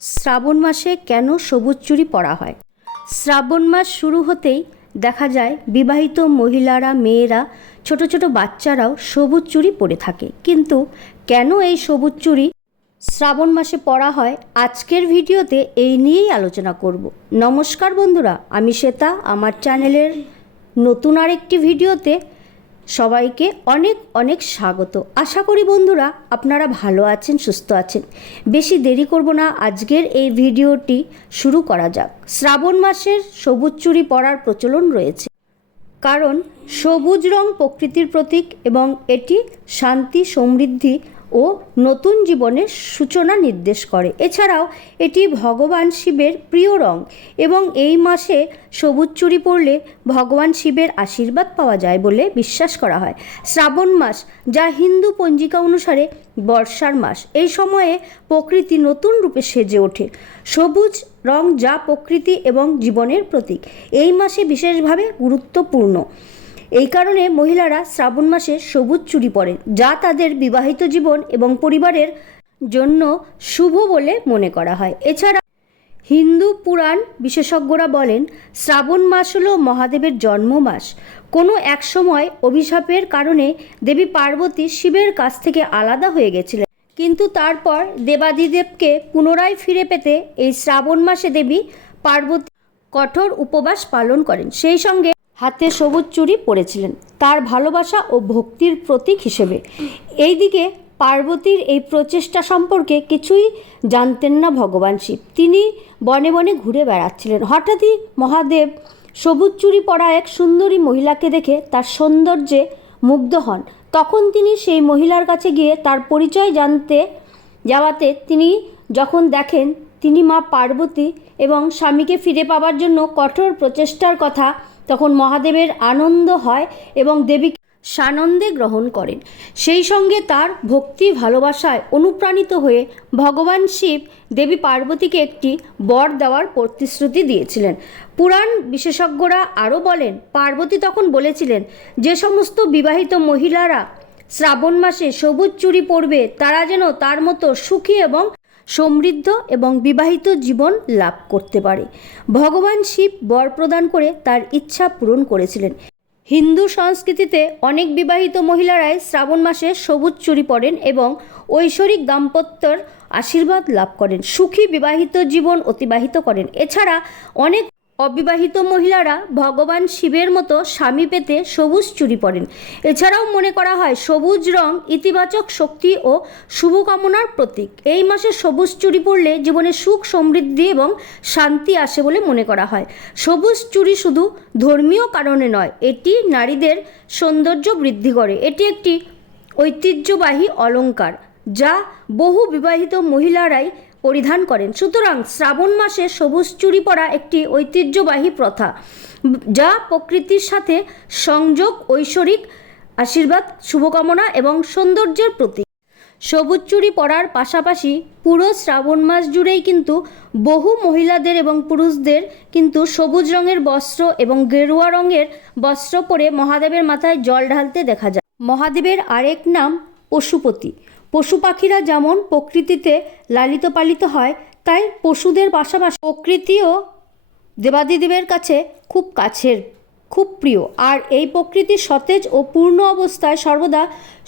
শ্রাবণ মাসে কেন সবুজ চুড়ি পরা হয়? শ্রাবণ মাস শুরু হতেই দেখা যায় বিবাহিত মহিলারা, মেয়েরা, ছোট ছোট বাচ্চারাও সবুজ চুরি পরে থাকে। কিন্তু কেন এই সবুজ চুড়ি শ্রাবণ মাসে পড়া হয়? আজকের ভিডিওতে এই নিয়েই আলোচনা করব। নমস্কার বন্ধুরা, আমি শ্বেতা। আমার চ্যানেলের নতুন আরেকটি ভিডিওতে সবাইকে অনেক অনেক স্বাগত। আশা করি বন্ধুরা আপনারা ভালো আছেন, সুস্থ আছেন। বেশি দেরি করব না, আজকের এই ভিডিওটি শুরু করা যাক। শ্রাবণ মাসের সবুজ চুরি পরার প্রচলন রয়েছে। কারণ সবুজ রং প্রকৃতির প্রতীক এবং এটি শান্তি সমৃদ্ধি ও নতুন জীবনের সূচনা নির্দেশ করে। এছাড়াও, এটি ভগবান শিবের প্রিয় রং এবং এই মাসে সবুজ চুরি পরলে ভগবান শিবের আশীর্বাদ পাওয়া যায় বলে বিশ্বাস করা হয়। শ্রাবণ মাস, যা হিন্দু পঞ্জিকা অনুসারে বর্ষার মাস। এই সময়ে প্রকৃতি নতুন রূপে সেজে ওঠে। সবুজ রং যা প্রকৃতি এবং জীবনের প্রতীক। এই মাসে বিশেষভাবে গুরুত্বপূর্ণ। এই কারণে মহিলারা শ্রাবণ মাসে সবুজ চুড়ি পরেন যা তাদের বিবাহিত জীবন এবং পরিবারের জন্য শুভ বলে মনে করা হয়। এছাড়া হিন্দু পুরাণ বিশেষজ্ঞরা বলেন, শ্রাবণ মাস হলো মহাদেবের জন্ম মাস। কোনো এক সময় অভিশাপের কারণে দেবী পার্বতী শিবের কাছ থেকে আলাদা হয়ে গেছিলেন। কিন্তু তারপর দেবাদিদেবকে পুনরায় ফিরে পেতে এই শ্রাবণ মাসে দেবী পার্বতী কঠোর উপবাস পালন করেন। সেই সঙ্গে হাতে সবুজ চুড়ি পরেছিলেন। তার ভালোবাসা ও ভক্তির প্রতীক হিসেবে। এইদিকে পার্বতীর এই প্রচেষ্টা সম্পর্কে কিছুই জানতেন না ভগবান শিব। তিনি বনে বনে ঘুরে বেড়াচ্ছিলেন। হঠাৎই মহাদেব সবুজ চুরি পরা এক সুন্দরী মহিলাকে দেখে তার সৌন্দর্যে মুগ্ধ হন। তখন তিনি সেই মহিলার কাছে গিয়ে তার পরিচয় জানতে যাওয়াতে তিনি যখন দেখেন তিনি মা পার্বতী এবং স্বামীকে ফিরে পাওয়ার জন্য কঠোর প্রচেষ্টার কথা তখন মহাদেবের আনন্দ হয় এবং দেবী সানন্দে গ্রহণ করেন। সেই সঙ্গে তার ভক্তি ভালোবাসায় অনুপ্রাণিত হয়ে ভগবান শিব দেবী পার্বতীকে একটি বর দেওয়ার প্রতিশ্রুতি দিয়েছিলেন। পুরাণ বিশেষজ্ঞরা আরও বলেন, পার্বতী তখন বলেছিলেন, যে সমস্ত বিবাহিত মহিলারা শ্রাবণ মাসে সবুজ চুরি পরবে, তারা যেন তার মতো সুখী এবং সমৃদ্ধ এবং বিবাহিত জীবন লাভ করতে পারে। ভগবান শিব বর প্রদান করে তার ইচ্ছা পূরণ করেছিলেন। হিন্দু সংস্কৃতিতে অনেক বিবাহিত মহিলারাই শ্রাবণ মাসে সবুজ চুরি পরেন এবং ঐশ্বরিক দাম্পত্যর আশীর্বাদ লাভ করেন। সুখী বিবাহিত জীবন অতিবাহিত করেন। এছাড়া অনেক অবিবাহিত মহিলারা ভগবান শিবের মতো স্বামী পেতে সবুজ চুরি পরেন। এছাড়াও মনে করা হয়, সবুজ রং ইতিবাচক শক্তি ও শুভকামনার প্রতীক। এই মাসে সবুজ চুরি পরলে জীবনে সুখ, সমৃদ্ধি এবং শান্তি আসে বলে মনে করা হয়। সবুজ চুরি শুধু ধর্মীয় কারণে নয়, এটি নারীদের সৌন্দর্য বৃদ্ধি করে। এটি একটি ঐতিহ্যবাহী অলংকার, যা বহু বিবাহিত মহিলারাই পরিধান করেন। সুতরাং শ্রাবণ মাসে সবুজ চুড়ি পরা একটি ঐতিহ্যবাহী প্রথা, যা প্রকৃতির সাথে সংযোগ, ঐশ্বরিক আশীর্বাদ, শুভকামনা এবং সৌন্দর্যের প্রতীক। সবুজ চুড়ি পরার পাশাপাশি পুরো শ্রাবণ মাস জুড়েই কিন্তু বহু মহিলাদের এবং পুরুষদের কিন্তু সবুজ রঙের বস্ত্র এবং গেরুয়া রঙের বস্ত্র পরে মহাদেবের মাথায় জল ঢালতে দেখা যায়। মহাদেবের আরেক নাম পশুপতি। পশু পাখিরা যেমন প্রকৃতিতে লালিত পালিত হয়, তাই পশুদের পাশাপাশি প্রকৃতিও দেবাদিদেবের কাছে খুব কাছের, খুব প্রিয়। আর এই প্রকৃতি সতেজ ও পূর্ণ অবস্থায় সর্বদা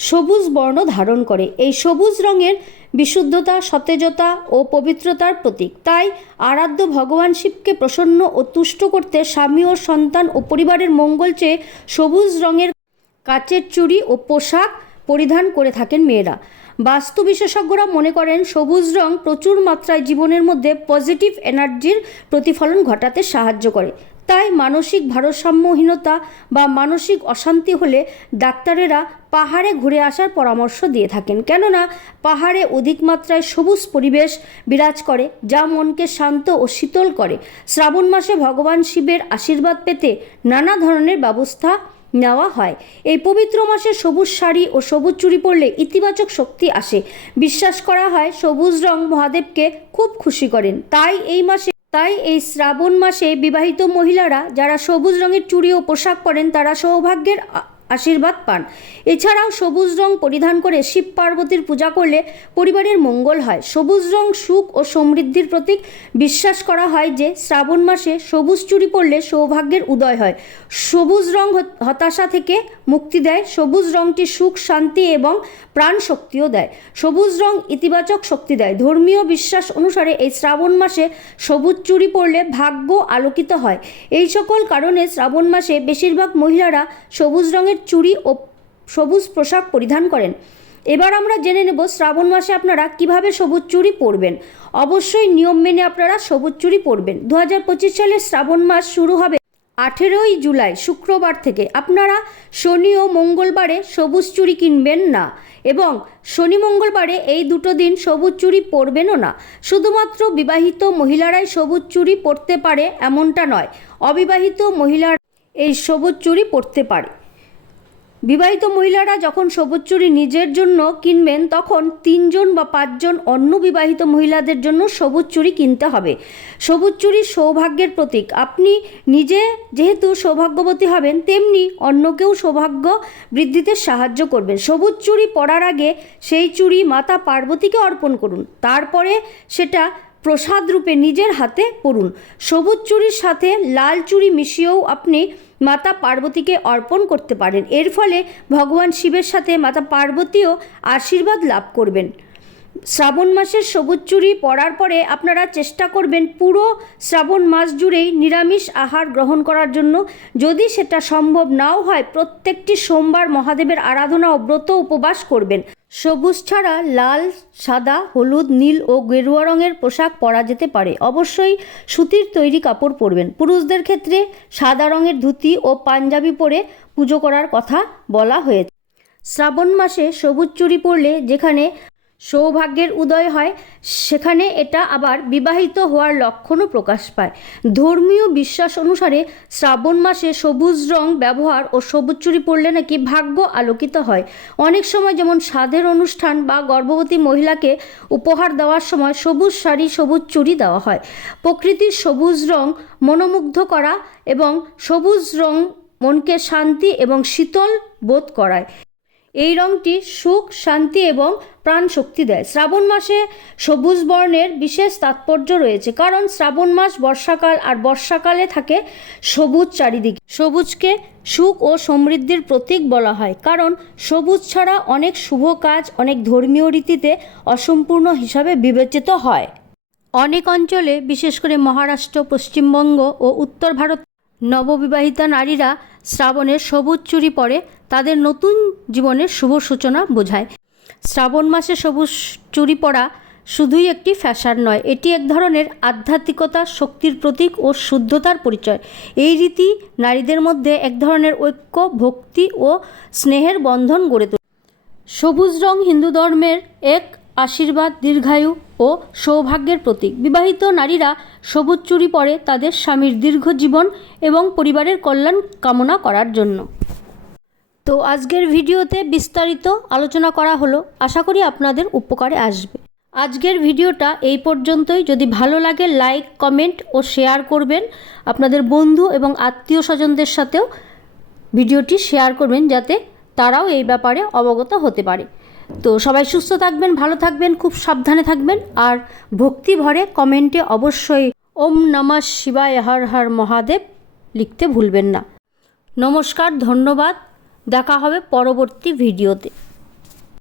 সবুজ বর্ণ ধারণ করে। এই সবুজ রঙের বিশুদ্ধতা, সতেজতা ও পবিত্রতার প্রতীক। তাই আরাধ্য ভগবান শিবকে প্রসন্ন ও তুষ্ট করতে স্বামী ও সন্তান ও পরিবারের মঙ্গল চেয়ে সবুজ রঙের কাচের চুড়ি ও পোশাক পরিধান করে থাকেন মেয়েরা। বাস্তু বিশেষজ্ঞরা মনে করেন, সবুজ রং প্রচুর মাত্রায় জীবনের মধ্যে পজিটিভ এনার্জির প্রতিফলন ঘটাতে সাহায্য করে। তাই মানসিক ভারসাম্যহীনতা বা মানসিক অশান্তি হলে ডাক্তারেরা পাহাড়ে ঘুরে আসার পরামর্শ দিয়ে থাকেন। কেননা, পাহাড়ে অধিক মাত্রায় সবুজ পরিবেশ বিরাজ করে, যা মনকে শান্ত ও শীতল করে। শ্রাবণ মাসে ভগবান শিবের আশীর্বাদ পেতে নানা ধরনের ব্যবস্থা নেওয়া হয়। এই পবিত্র মাসে সবুজ শাড়ি ও সবুজ চুড়ি পরলে ইতিবাচক শক্তি আসে। বিশ্বাস করা হয় সবুজ রং মহাদেবকে খুব খুশি করেন। তাই এই মাসে তাই এই শ্রাবণ মাসে বিবাহিত মহিলারা যারা সবুজ রঙের চুড়ি ও পোশাক পরেন তারা সৌভাগ্যের আশীর্বাদ পান। এছাড়াও সবুজ রং পরিধান করে শিব পার্বতীর পূজা করলে পরিবারের মঙ্গল হয়। সবুজ রং সুখ ও সমৃদ্ধির প্রতীক। বিশ্বাস করা হয় যে শ্রাবণ মাসে সবুজ চুরি পরলে সৌভাগ্যের উদয় হয়। সবুজ রং হতাশা থেকে মুক্তি দেয়। সবুজ রংটি সুখ, শান্তি এবং প্রাণ শক্তিও দেয়। সবুজ রং ইতিবাচক শক্তি দেয়। ধর্মীয় বিশ্বাস অনুসারে এই শ্রাবণ মাসে সবুজ চুরি পরলে ভাগ্য আলোকিত হয়। এই সকল কারণে শ্রাবণ মাসে বেশিরভাগ মহিলারা সবুজ রঙের চুড়ি ও সবুজ পোশাক পরিধান করেন। এবার আমরা জেনে নেব শ্রাবণ মাসে আপনারা কীভাবে সবুজ চুড়ি পরবেন। অবশ্যই নিয়ম মেনে আপনারা সবুজ চুড়ি পরবেন। দু সালে শ্রাবণ মাস শুরু হবে আঠেরোই জুলাই, শুক্রবার থেকে। আপনারা শনি ও মঙ্গলবারে সবুজ চুড়ি কিনবেন না এবং শনি মঙ্গলবারে এই দুটো দিন সবুজ চুড়ি পরবেনও না। শুধুমাত্র বিবাহিত মহিলারাই সবুজ চুড়ি পরতে পারে এমনটা নয়, অবিবাহিত মহিলার এই সবুজ চুড়ি পরতে পারে। বিবাহিত মহিলারা যখন সবুজ চুরি নিজের জন্য কিনবেন, তখন তিনজন বা পাঁচজন অন্য বিবাহিত মহিলাদের জন্য সবুজ চুড়ি কিনতে হবে। সবুজ চুড়ি সৌভাগ্যের প্রতীক, আপনি নিজে যেহেতু সৌভাগ্যবতী হবেন, তেমনি অন্যকেও সৌভাগ্য বৃদ্ধিতে সাহায্য করবেন সবুজ চুরি পরার আগে সেই চুড়ি মাতা পার্বতীকে অর্পণ করুন, তারপরে সেটা প্রসাদ রূপে নিজের হাতে পরুন। সবুজ চুরির সাথে লাল চুড়ি মিশিয়েও আপনি মাতা পার্বতীকে অর্পণ করতে পারেন। এর ফলে ভগবান শিবের সাথে মাতা পার্বতীও আশীর্বাদ লাভ করবেন। শ্রাবণ মাসের সবুজ চুড়ি পরার পরে আপনারা চেষ্টা করবেন পুরো শ্রাবণ মাস জুড়েই নিরামিষ আহার গ্রহণ করার জন্য। যদি সেটা সম্ভব নাও হয়, প্রত্যেকটি সোমবার মহাদেবের আরাধনা ও ব্রত উপবাস করবেন। সবুজ ছাড়া লাল, সাদা, হলুদ, নীল ও গেরুয়া রঙের পোশাক পরা যেতে পারে। অবশ্যই সুতির তৈরি কাপড় পরবেন। পুরুষদের ক্ষেত্রে সাদা রঙের ধুতি ও পাঞ্জাবি পরে পুজো করার কথা বলা হয়েছে। শ্রাবণ মাসে সবুজ চুরি পরলে যেখানে সৌভাগ্যের উদয় হয়। সেখানে এটা আবার বিবাহিত হওয়ার লক্ষণও প্রকাশ পায়। ধর্মীয় বিশ্বাস অনুসারে শ্রাবণ মাসে সবুজ রং ব্যবহার ও সবুজ চুরি পরলে নাকি ভাগ্য আলোকিত হয়। অনেক সময় যেমন সাধের অনুষ্ঠান বা গর্ভবতী মহিলাকে উপহার দেওয়ার সময় সবুজ শাড়ি, সবুজ চুরি দেওয়া হয়। প্রকৃতির সবুজ রং মনোমুগ্ধ করা এবং সবুজ রং মনকে শান্তি এবং শীতল বোধ করায়। এই রঙটি সুখ, শান্তি এবং প্রাণ শক্তি দেয়। শ্রাবণ মাসে সবুজ বর্ণের বিশেষ তাৎপর্য রয়েছে, কারণ শ্রাবণ মাস বর্ষাকাল আর বর্ষাকালে থাকে সবুজ চারিদিকে। সবুজকে সুখ ও সমৃদ্ধির প্রতীক বলা হয়, কারণ সবুজ ছাড়া অনেক শুভ কাজ, অনেক ধর্মীয় রীতিতে অসম্পূর্ণ হিসাবে বিবেচিত হয়। অনেক অঞ্চলে, বিশেষ করে মহারাষ্ট্র, পশ্চিমবঙ্গ ও উত্তর ভারত নববিবাহিতা নারীরা শ্রাবণে সবুজ চুরি পরে তাদের নতুন জীবনের শুভ সূচনা বোঝায়। শ্রাবণ মাসে সবুজ চুরি পরা শুধুই একটি ফ্যাশন নয়, এটি এক ধরনের আধ্যাত্মিকতা, শক্তির প্রতীক ও শুদ্ধতার পরিচয়। এই রীতি নারীদের মধ্যে এক ধরনের ঐক্য, ভক্তি ও স্নেহের বন্ধন গড়ে তোলে। সবুজ রং হিন্দু ধর্মের এক আশীর্বাদ, দীর্ঘায়ু ও সৌভাগ্যের প্রতীক। বিবাহিত নারীরা সবুজ চুরি পরে তাদের স্বামীর দীর্ঘ জীবন এবং পরিবারের কল্যাণ কামনা করার জন্য। তো আজকের ভিডিওতে বিস্তারিত আলোচনা করা হলো। আশা করি আপনাদের উপকারে আসবে। আজকের ভিডিওটা এই পর্যন্তই। যদি ভালো লাগে, লাইক, কমেন্ট ও শেয়ার করবেন। আপনাদের বন্ধু এবং আত্মীয় স্বজনদের সাথেও ভিডিওটি শেয়ার করবেন যাতে তারাও এই ব্যাপারে অবগত হতে পারে। তো সবাই সুস্থ থাকবেন, ভালো থাকবেন, খুব সাবধানে থাকবেন। আর ভক্তি ভরে কমেন্টে অবশ্যই ওম নমা শিবায় হর হর মহাদেব লিখতে ভুলবেন না। নমস্কার, ধন্যবাদ। দেখা হবে পরবর্তী ভিডিওতে।